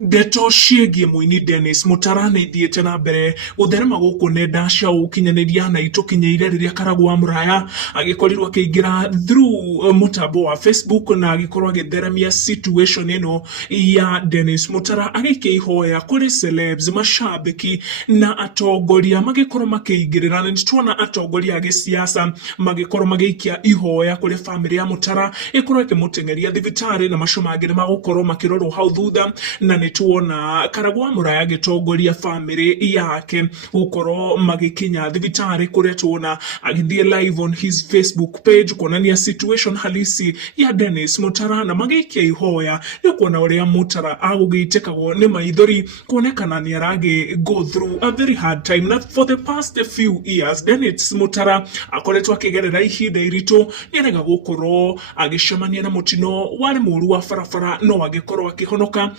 Ndeto ciĩgiĩ mũini Dennis Mutara nĩ ithiĩte na mbere gũtherema gũkũ nenda cia ũkinyanĩria na itũkinyĩire rĩrĩa Karagũ wa Mũraya agĩkorirwo akĩingĩra through mũtambo wa Facebook na agĩkorwo agĩtheremia situation ĩno ya Dennis Mutara agĩikia ihoya kũrĩ celebs, macambĩki na atongoria magĩkorwo makĩingĩrĩra. Na nĩtuona atongoria a gĩsiasa magĩkorwo magĩikia ihoya kũrĩ bamĩrĩ ya Mutara ĩkorwo ĩkĩmũteng'eria Thibitari na macio mangĩ nĩ magũkorwo makĩrorwo hau thutha. Na tuona Karagũ wa Mũraya agĩtongoria bamĩrĩ yake gũkorwo magĩkinya Thibitari, kũrĩa tuona agĩthiĩ live on his Facebook page kuonania situation halisi ya Dennis Mutara na magĩikia ihoya nĩ kuona ũrĩa Mutara agũgĩitĩkagwo nĩ maithori, kuonekana nĩ aragĩ go through a very hard time. Na for the past few years Dennis Mutara akoretwo akĩgerera ihinda iritũ, nĩarega gũkorwo agĩcemania na mũtino warĩ mũru wa barabara, no agĩkorwo akĩhonoka,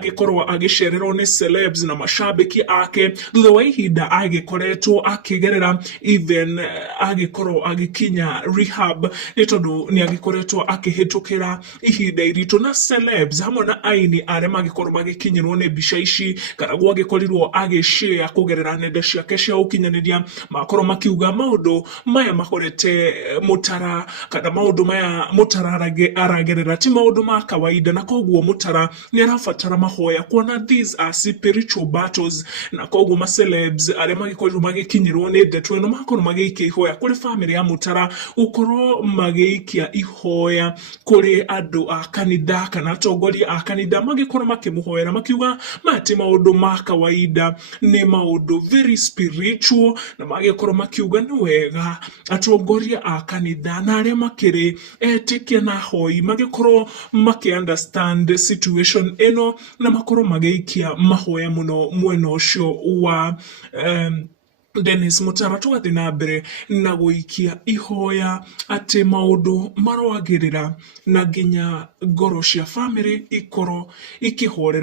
agĩkorwo agĩcererwo nĩ celebs na macambĩki ake. Thutha wa ihinda agĩkoretwo akĩgerera, even agĩkorwo agĩkinya rehab, nĩ tondũ nĩ agĩkoretwo akĩhĩtũkĩra ihinda iritũ. Na celebs hamwe na aini arĩa magĩkorwo magĩkinyĩrwo nĩ mbica ici Karagũ agĩkorirwo agĩshare kũgerera nenda ciake cia ũkinyanĩria, makorwo makiuga maũndũ maya makorete Mutara, kana maũndũ maya Mutara aragerera ti maũndũ ma kawaida, na koguo Mutara nĩ arabatara mahoya kuona these are spiritual battles. Na koguo ma celebs arĩa magĩkorirwo magĩkinyĩrwo nĩ ndeto ĩno makorwo magĩikia ihoya kũrĩ bamĩrĩ ya Mutara gũkorwo magĩikia ihoya kũrĩ andũ a kanitha kana atongoria a kanitha, magĩkorwo makĩmũhoera makiuga maya ti maũndũ ma kawaida, nĩ maũndũ very spiritual. Na magĩkorwo makiuga nĩ wega atongoria a kanitha na arĩa makĩrĩ etĩkia na ahoi magĩkorwo makĩ-understand situation ĩno na makorwo magĩikia mahoya mũno mwena ũcio wa Dennis Mutara. Tũgathiĩ na mbere na gũikia ihoya atĩ maũndũ marogagĩrĩra na nginya ngoro cia bamĩrĩ ikorwo ikĩhorera.